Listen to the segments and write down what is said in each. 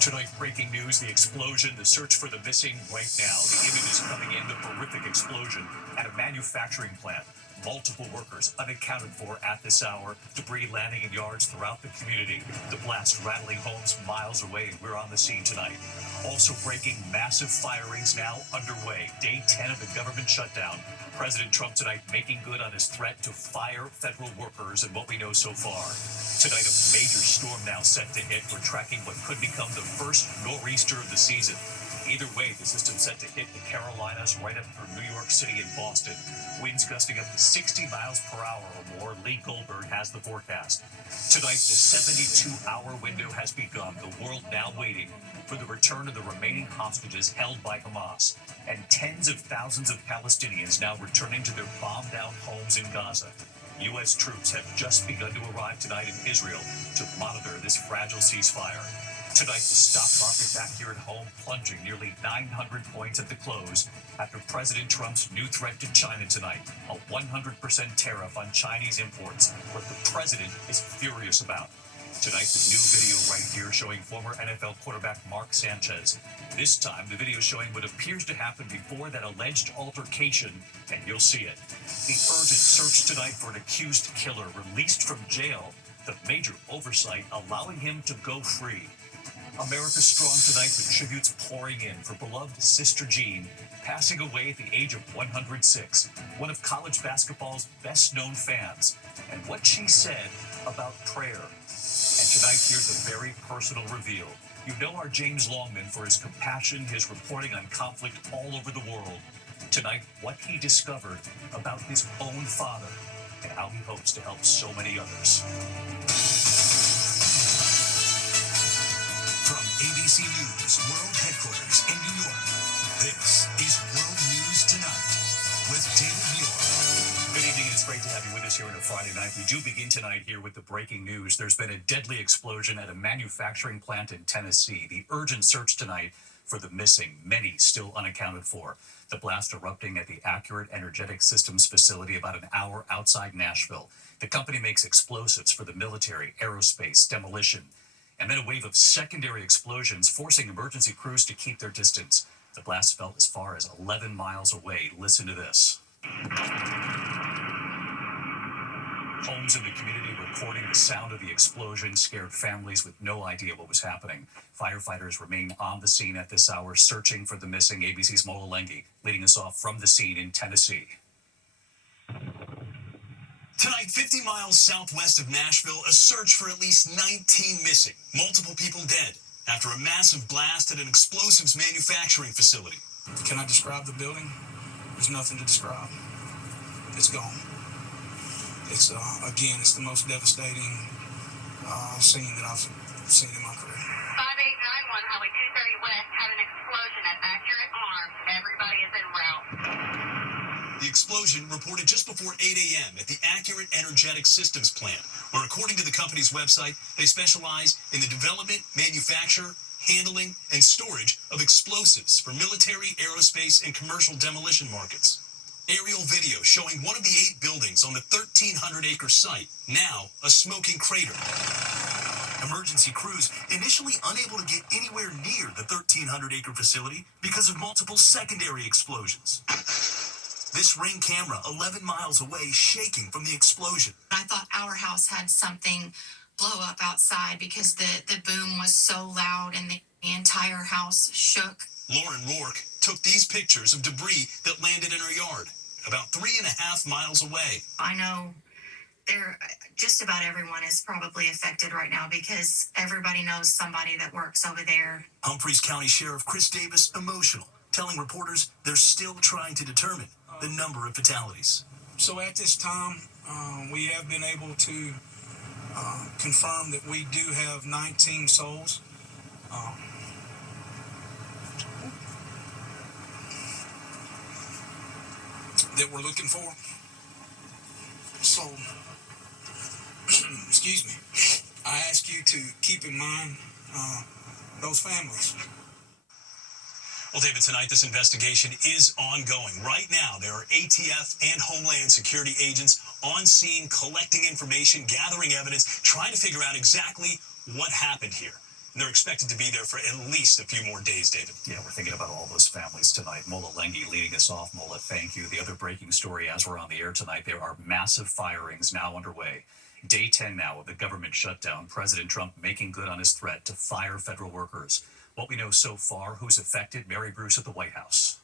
Tonight, breaking news, the explosion, the search for the missing right now. The images coming in, the horrific explosion at a manufacturing plant. Multiple workers unaccounted for at this hour. Debris landing in yards throughout the community. The blast rattling homes miles away, and we're on the scene tonight. Also breaking, massive firings now underway. Day 10 of the government shutdown. President Trump tonight making good on his threat to fire federal workers and what we know so far. Tonight, a major storm now set to hit. We're tracking what could become the first nor'easter of the season. Either way, the system's set to hit the Carolinas right up through New York City and Boston. Winds gusting up to 60 miles per hour or more. Lee Goldberg has the forecast. Tonight, the 72-hour window has begun. The world now waiting for the return of the remaining hostages held by Hamas. And tens of thousands of Palestinians now returning to their bombed-out homes in Gaza. U.S. troops have just begun to arrive tonight in Israel to monitor this fragile ceasefire. Tonight, the stock market back here at home plunging nearly 900 points at the close after President Trump's new threat to China tonight, a 100% tariff on Chinese imports, what the president is furious about. Tonight, the new video right here showing former NFL quarterback Mark Sanchez. This time, the video showing what appears to happen before that alleged altercation, and you'll see it. The urgent search tonight for an accused killer released from jail, the major oversight allowing him to go free. America Strong tonight with tributes pouring in for beloved Sister Jean, passing away at the age of 106, one of college basketball's best-known fans, and what she said about prayer. And tonight, here's a very personal reveal. You know our James Longman for his compassion, his reporting on conflict all over the world. Tonight, what he discovered about his own father and how he hopes to help so many others. From ABC News World Headquarters in New York, this is World News Tonight with David Muir. Good evening, and it's great to have you with us here on a Friday night. We do begin tonight here with the breaking news. There's been a deadly explosion at a manufacturing plant in Tennessee. The urgent search tonight for the missing, many still unaccounted for. The blast erupting at the Accurate Energetic Systems facility about an hour outside Nashville. The company makes explosives for the military, aerospace, demolition, and then a wave of secondary explosions forcing emergency crews to keep their distance. The blast felt as far as 11 miles away. Listen to this. Homes in the community reporting the sound of the explosion scared families with no idea what was happening. Firefighters remain on the scene at this hour, searching for the missing. ABC's Mola Lenghi leading us off from the scene in Tennessee. Tonight, 50 miles southwest of Nashville, a search for at least 19 missing, multiple people dead, after a massive blast at an explosives manufacturing facility. Can I describe the building? There's nothing to describe. It's gone. It's, again, it's the most devastating scene that I've seen in my career. 5891, Highway 230 West, had an explosion at Accurate Arms. Everybody is en route. The explosion reported just before 8 a.m. at the Accurate Energetic Systems plant, where, according to the company's website, they specialize in the development, manufacture, handling, and storage of explosives for military, aerospace, and commercial demolition markets. Aerial video showing one of the 8 buildings on the 1,300-acre site, now a smoking crater. Emergency crews initially unable to get anywhere near the 1,300-acre facility because of multiple secondary explosions. This Ring camera 11 miles away shaking from the explosion. I thought our house had something blow up outside because the boom was so loud and the entire house shook. Lauren Rourke took these pictures of debris that landed in her yard, about 3.5 miles away. I know just about everyone is probably affected right now because everybody knows somebody that works over there. Humphreys County Sheriff Chris Davis emotional, telling reporters they're still trying to determine the number of fatalities. So at this time, we have been able to confirm that we do have 19 souls. That we're looking for. So, excuse me, I ask you to keep in mind those families. Well, David, tonight this investigation is ongoing. Right now, there are ATF and Homeland Security agents on scene collecting information, gathering evidence, trying to figure out exactly what happened here. and they're expected to be there for at least a few more days, David. Yeah, we're thinking about all those families tonight. Mola Lengi leading us off. Mola, thank you. The other breaking story as we're on the air tonight, there are massive firings now underway. Day 10 now of the government shutdown. President Trump making good on his threat to fire federal workers. What we know so far, who's affected? Mary Bruce at the White House.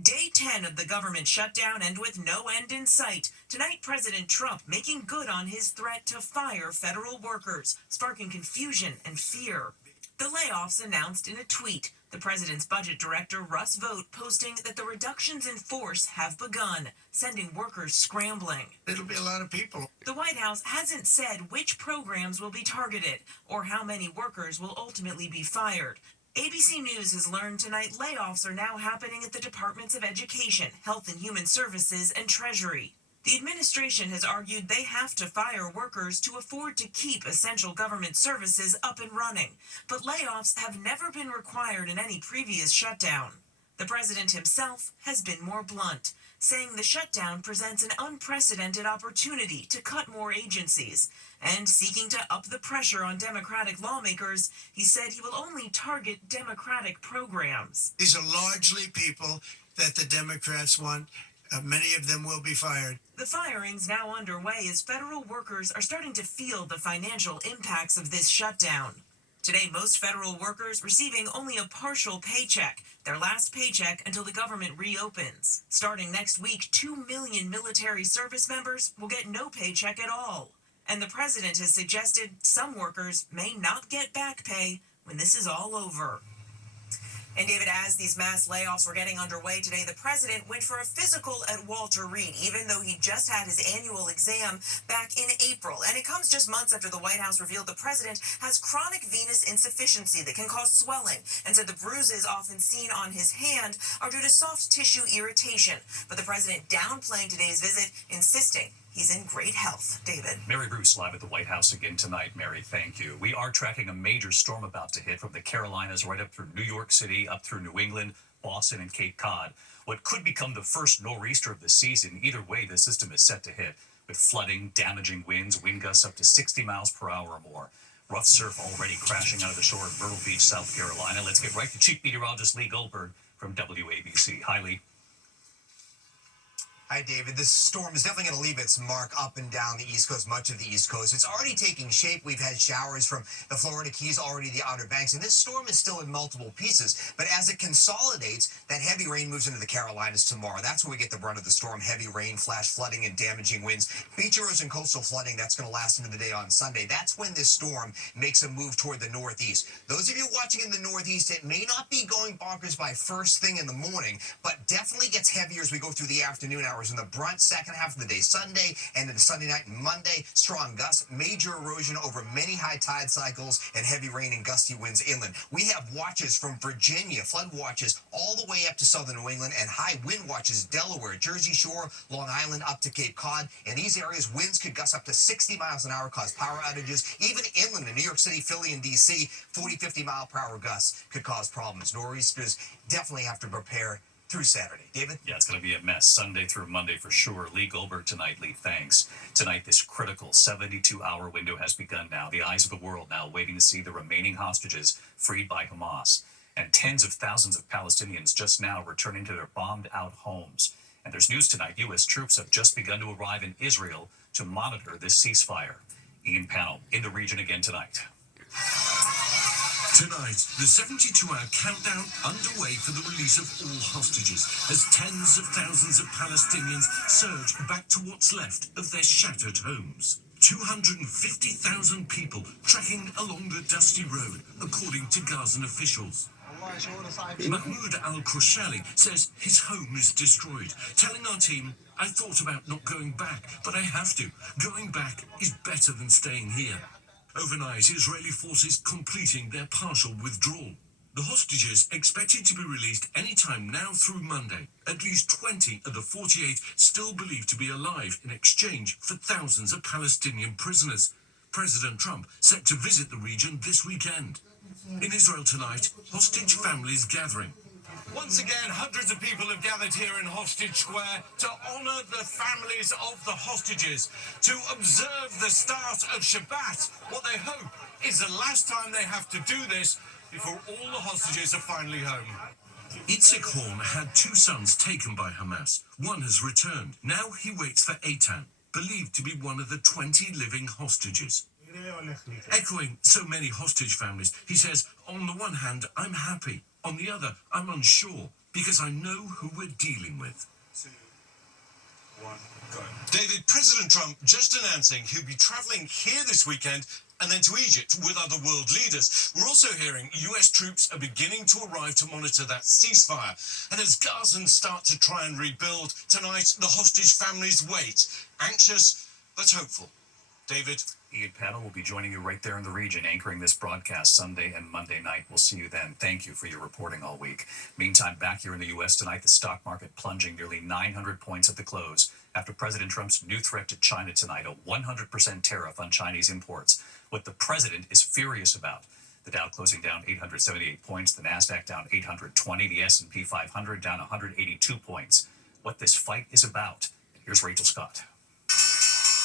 Day 10 of the government shutdown, and with no end in sight. Tonight, President Trump making good on his threat to fire federal workers, sparking confusion and fear. The layoffs announced in a tweet. The president's budget director, Russ Vought, posting that the reductions in force have begun, sending workers scrambling. It'll be a lot of people. The White House hasn't said which programs will be targeted or how many workers will ultimately be fired. ABC News has learned tonight layoffs are now happening at the Departments of Education, Health and Human Services, and Treasury. The administration has argued they have to fire workers to afford to keep essential government services up and running, but layoffs have never been required in any previous shutdown. The president himself has been more blunt, saying the shutdown presents an unprecedented opportunity to cut more agencies. And seeking to up the pressure on Democratic lawmakers, he said he will only target Democratic programs. These are largely people that the Democrats want. Many of them will be fired. The firings now underway as federal workers are starting to feel the financial impacts of this shutdown. Today, most federal workers receiving only a partial paycheck, their last paycheck until the government reopens. Starting next week, 2 million military service members will get no paycheck at all. And the president has suggested some workers may not get back pay when this is all over. And David, as these mass layoffs were getting underway today, the president went for a physical at Walter Reed, even though he just had his annual exam back in April. And it comes just months after the White House revealed the president has chronic venous insufficiency that can cause swelling, and said the bruises often seen on his hand are due to soft tissue irritation. But the president downplaying today's visit, insisting he's in great health. David. Mary Bruce live at the White House again tonight. Mary, thank you. We are tracking a major storm about to hit from the Carolinas right up through New York City, up through New England, Boston, and Cape Cod. What could become the first nor'easter of the season. Either way, the system is set to hit with flooding, damaging winds, wind gusts up to 60 miles per hour or more. Rough surf already crashing out of the shore of Myrtle Beach, South Carolina. Let's get right to Chief Meteorologist Lee Goldberg from WABC. Hi, Lee. Hi, David. This storm is definitely going to leave its mark up and down the East Coast, much of the East Coast. It's already taking shape. We've had showers from the Florida Keys, already the Outer Banks, and this storm is still in multiple pieces. But as it consolidates, that heavy rain moves into the Carolinas tomorrow. That's where we get the brunt of the storm. Heavy rain, flash flooding, and damaging winds. Beach erosion, coastal flooding, that's going to last into the day on Sunday. That's when this storm makes a move toward the northeast. Those of you watching in the northeast, it may not be going bonkers by first thing in the morning, but definitely gets heavier as we go through the afternoon hours. In the brunt, second half of the day, Sunday, and into Sunday night and Monday, strong gusts, major erosion over many high tide cycles, and heavy rain and gusty winds inland. We have watches from Virginia, flood watches, all the way up to southern New England, and high wind watches, Delaware, Jersey Shore, Long Island, up to Cape Cod. In these areas, winds could gust up to 60 miles an hour, cause power outages. Even inland in New York City, Philly, and D.C., 40, 50 mile per hour gusts could cause problems. Nor'easters definitely have to prepare through Saturday. David? Yeah, it's going to be a mess Sunday through Monday for sure. Lee Goldberg tonight. Lee, thanks. Tonight, this critical 72-hour window has begun now. The eyes of the world now waiting to see the remaining hostages freed by Hamas. And tens of thousands of Palestinians just now returning to their bombed-out homes. And there's news tonight. U.S. troops have just begun to arrive in Israel to monitor this ceasefire. Ian Powell in the region again tonight. Tonight, the 72-hour countdown underway for the release of all hostages as tens of thousands of Palestinians surge back to what's left of their shattered homes. 250,000 people trekking along the dusty road, according to Gazan officials. Mahmoud al-Khoushali says his home is destroyed, telling our team, "I thought about not going back, but I have to. Going back is better than staying here." Overnight, Israeli forces completing their partial withdrawal. The hostages expected to be released any time now through Monday. At least 20 of the 48 still believed to be alive in exchange for thousands of Palestinian prisoners. President Trump set to visit the region this weekend. In Israel tonight, hostage families gathering. Once again, hundreds of people have gathered here in Hostage Square to honour the families of the hostages, to observe the start of Shabbat. What they hope is the last time they have to do this before all the hostages are finally home. Itzik Horn had 2 sons taken by Hamas. One has returned. Now he waits for Eitan, believed to be one of the 20 living hostages. Echoing so many hostage families, he says, on the one hand, I'm happy. On the other, I'm unsure, because I know who we're dealing with. 2, 1, go. David, President Trump just announcing he'll be travelling here this weekend and then to Egypt with other world leaders. We're also hearing US troops are beginning to arrive to monitor that ceasefire. And as Gazans start to try and rebuild, tonight the hostage families wait, anxious but hopeful. David? Ian Paddle will be joining you right there in the region, anchoring this broadcast Sunday and Monday night. We'll see you then. Thank you for your reporting all week. Meantime, back here in the U.S. tonight, the stock market plunging nearly 900 points at the close after President Trump's new threat to China tonight, a 100% tariff on Chinese imports. What the president is furious about. The Dow closing down 878 points, the Nasdaq down 820, the S&P 500 down 182 points. What this fight is about. Here's Rachel Scott.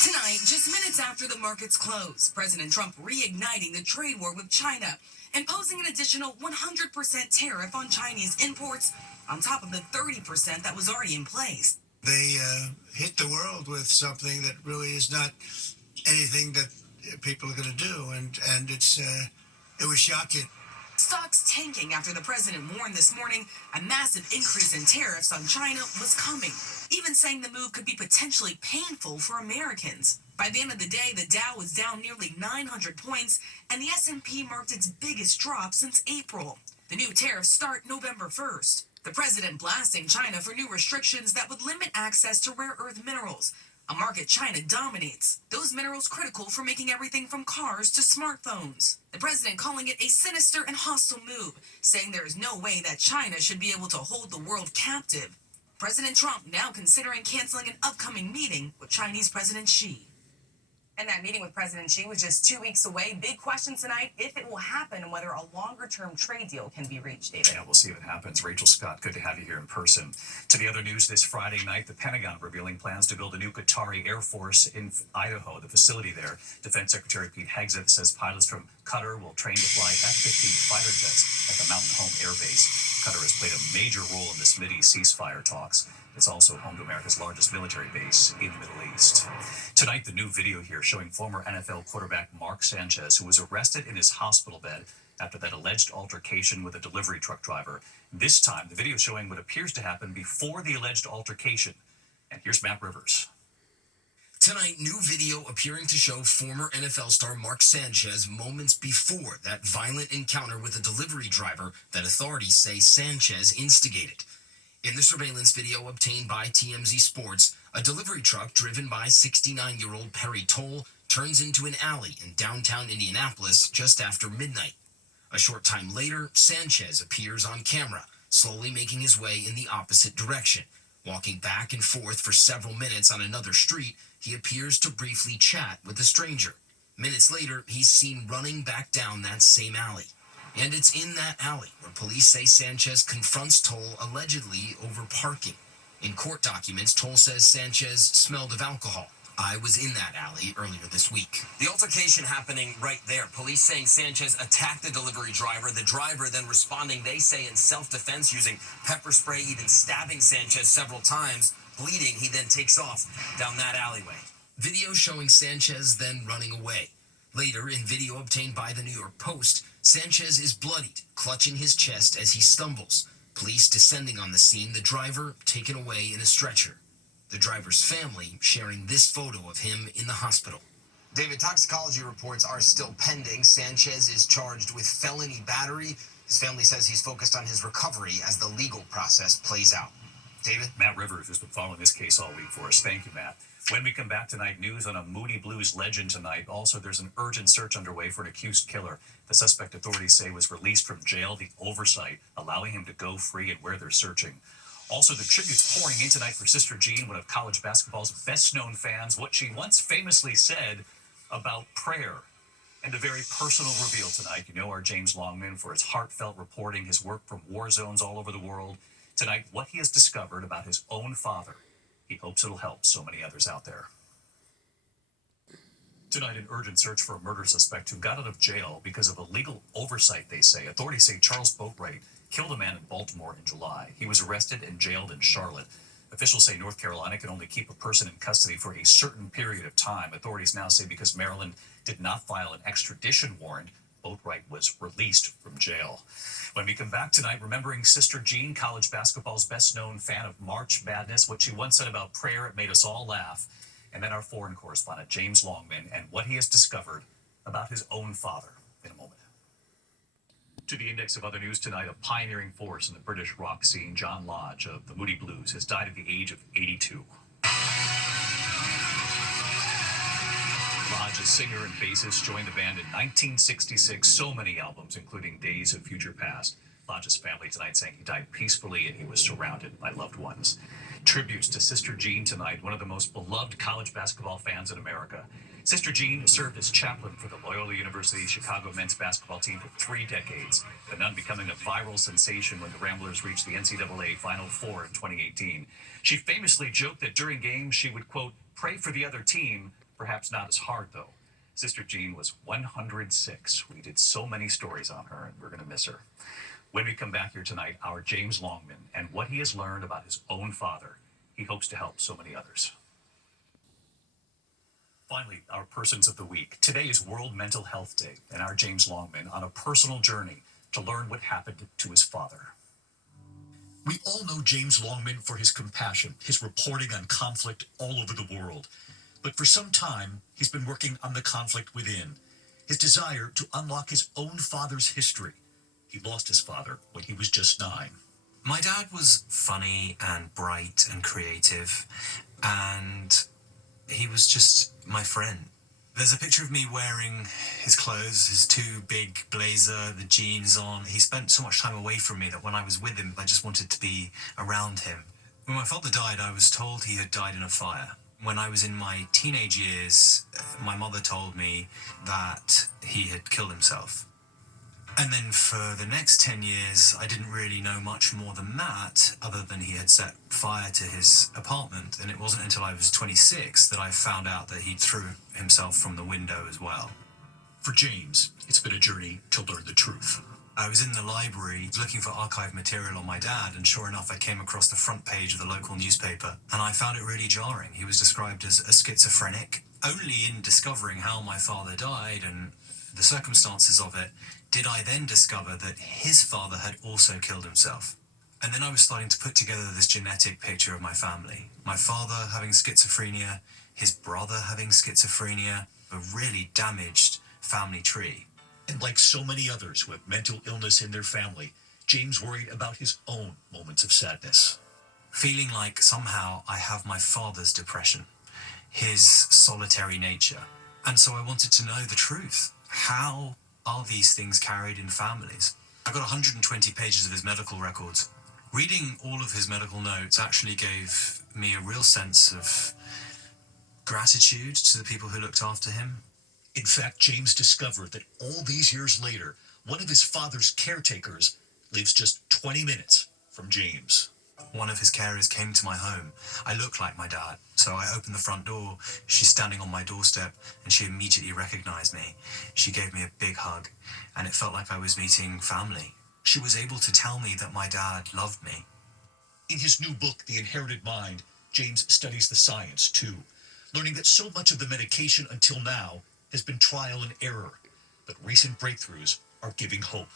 Tonight, just minutes after the markets close, President Trump reigniting the trade war with China, imposing an additional 100% tariff on Chinese imports on top of the 30% that was already in place. They hit the world with something that really is not anything that people are going to do, and it was shocking. Stocks tanking after the president warned this morning a massive increase in tariffs on China was coming, even saying the move could be potentially painful for Americans. By the end of the day, the Dow was down nearly 900 points, and the S&P marked its biggest drop since April. The new tariffs start November 1st. The president blasting China for new restrictions that would limit access to rare earth minerals, a market China dominates. Those minerals critical for making everything from cars to smartphones. The president calling it a sinister and hostile move, saying there is no way that China should be able to hold the world captive. President Trump now considering canceling an upcoming meeting with Chinese President Xi. And that meeting with President Xi was just 2 weeks away. Big question tonight, if it will happen and whether a longer-term trade deal can be reached, David. Yeah, we'll see if it happens. Rachel Scott, good to have you here in person. To the other news this Friday night, the Pentagon revealing plans to build a new Qatari Air Force in Idaho, the facility there. Defense Secretary Pete Hegseth says pilots from Qatar will train to fly F-15 fighter jets at the Mountain Home Air Base. Qatar has played a major role in this Mideast ceasefire talks. It's also home to America's largest military base in the Middle East. Tonight, the new video here showing former NFL quarterback Mark Sanchez, who was arrested in his hospital bed after that alleged altercation with a delivery truck driver. This time, the video showing what appears to happen before the alleged altercation. And here's Matt Rivers. Tonight, new video appearing to show former NFL star Mark Sanchez moments before that violent encounter with a delivery driver that authorities say Sanchez instigated. In the surveillance video obtained by TMZ Sports, a delivery truck driven by 69-year-old Perry Toll turns into an alley in downtown Indianapolis just after midnight. A short time later, Sanchez appears on camera, slowly making his way in the opposite direction. Walking back and forth for several minutes on another street, he appears to briefly chat with a stranger. Minutes later, he's seen running back down that same alley. And it's in that alley where police say Sanchez confronts Toll allegedly over parking. In court documents, Toll says Sanchez smelled of alcohol. I was in that alley earlier this week. The altercation happening right there. Police saying Sanchez attacked the delivery driver. The driver then responding, they say, in self-defense, using pepper spray, even stabbing Sanchez several times. Bleeding, he then takes off down that alleyway. Video showing Sanchez then running away. Later, in video obtained by the New York Post, Sanchez is bloodied, clutching his chest as he stumbles. Police descending on the scene, the driver taken away in a stretcher. The driver's family sharing this photo of him in the hospital. David, toxicology reports are still pending. Sanchez is charged with felony battery. His family says he's focused on his recovery as the legal process plays out. David? Matt Rivers has been following this case all week for us. Thank you, Matt. When we come back tonight, news on a Moody Blues legend tonight. Also, there's an urgent search underway for an accused killer. The suspect authorities say was released from jail. The oversight allowing him to go free and where they're searching. Also, the tributes pouring in tonight for Sister Jean, one of college basketball's best-known fans, what she once famously said about prayer. And a very personal reveal tonight. You know our James Longman for his heartfelt reporting, his work from war zones all over the world. Tonight, what he has discovered about his own father. He hopes it'll help so many others out there. Tonight, an urgent search for a murder suspect who got out of jail because of a legal oversight, they say. Authorities say Charles Boatwright killed a man in Baltimore in July. He was arrested and jailed in Charlotte. Officials say North Carolina can only keep a person in custody for a certain period of time. Authorities now say because Maryland did not file an extradition warrant, Boatwright was released from jail. When we come back tonight, remembering Sister Jean, college basketball's best-known fan of March Madness, what she once said about prayer, it made us all laugh. And then our foreign correspondent, James Longman, and what he has discovered about his own father in a moment. To the index of other news tonight, a pioneering force in the British rock scene, John Lodge of the Moody Blues, has died at the age of 82. Lodge, a singer and bassist, joined the band in 1966. So many albums, including Days of Future Past. Lodge's family tonight saying he died peacefully and he was surrounded by loved ones. Tributes to Sister Jean tonight, one of the most beloved college basketball fans in America. Sister Jean served as chaplain for the Loyola University Chicago men's basketball team for 3 decades, the nun becoming a viral sensation when the Ramblers reached the NCAA Final Four in 2018. She famously joked that during games she would, quote, pray for the other team, perhaps not as hard, though. Sister Jean was 106. We did so many stories on her, and we're going to miss her. When we come back here tonight, our James Longman and what he has learned about his own father. He hopes to help so many others. Finally, our persons of the week. Today is World Mental Health Day, and our James Longman on a personal journey to learn what happened to his father. We all know James Longman for his compassion, his reporting on conflict all over the world. But for some time, he's been working on the conflict within, his desire to unlock his own father's history. He lost his father when he was just 9. My dad was funny and bright and creative, and he was just my friend. There's a picture of me wearing his clothes, his 2 big blazer, the jeans on. He spent so much time away from me that when I was with him, I just wanted to be around him. When my father died, I was told he had died in a fire. When I was in my teenage years, my mother told me that he had killed himself. And then for the next 10 years, I didn't really know much more than that, other than he had set fire to his apartment. And it wasn't until I was 26 that I found out that he'd threw himself from the window as well. For James, it's been a journey to learn the truth. I was in the library looking for archive material on my dad, and sure enough, I came across the front page of the local newspaper, and I found it really jarring. He was described as a schizophrenic. Only in discovering how my father died and the circumstances of it, did I then discover that his father had also killed himself. And then I was starting to put together this genetic picture of my family. My father having schizophrenia, his brother having schizophrenia, a really damaged family tree. And like so many others who have mental illness in their family, James worried about his own moments of sadness. Feeling like somehow I have my father's depression, his solitary nature. And so I wanted to know the truth. How are these things carried in families? I got 120 pages of his medical records. Reading all of his medical notes actually gave me a real sense of gratitude to the people who looked after him. In fact, James discovered that all these years later, one of his father's caretakers lives just 20 minutes from James. One of his carers came to my home. I look like my dad, so I opened the front door. She's standing on my doorstep, and she immediately recognized me. She gave me a big hug, and it felt like I was meeting family. She was able to tell me that my dad loved me. In his new book, The Inherited Mind, James studies the science, too, learning that so much of the medication until now has been trial and error, but recent breakthroughs are giving hope.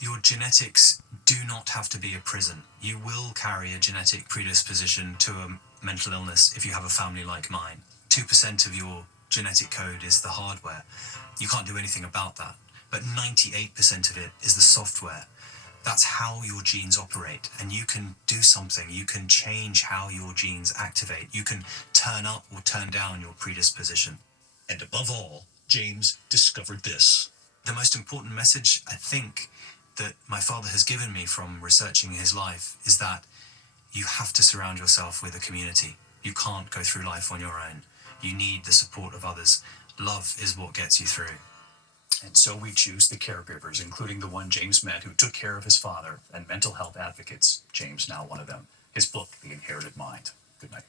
Your genetics do not have to be a prison. You will carry a genetic predisposition to a mental illness if you have a family like mine. 2% of your genetic code is the hardware. You can't do anything about that. But 98% of it is the software. That's how your genes operate. And you can do something. You can change how your genes activate. You can turn up or turn down your predisposition. And above all, James discovered this. The most important message, I think, that my father has given me from researching his life is that you have to surround yourself with a community. You can't go through life on your own. You need the support of others. Love is what gets you through. And so we choose the caregivers, including the one James met who took care of his father, and mental health advocates, James now one of them. His book, The Inherited Mind. Good night.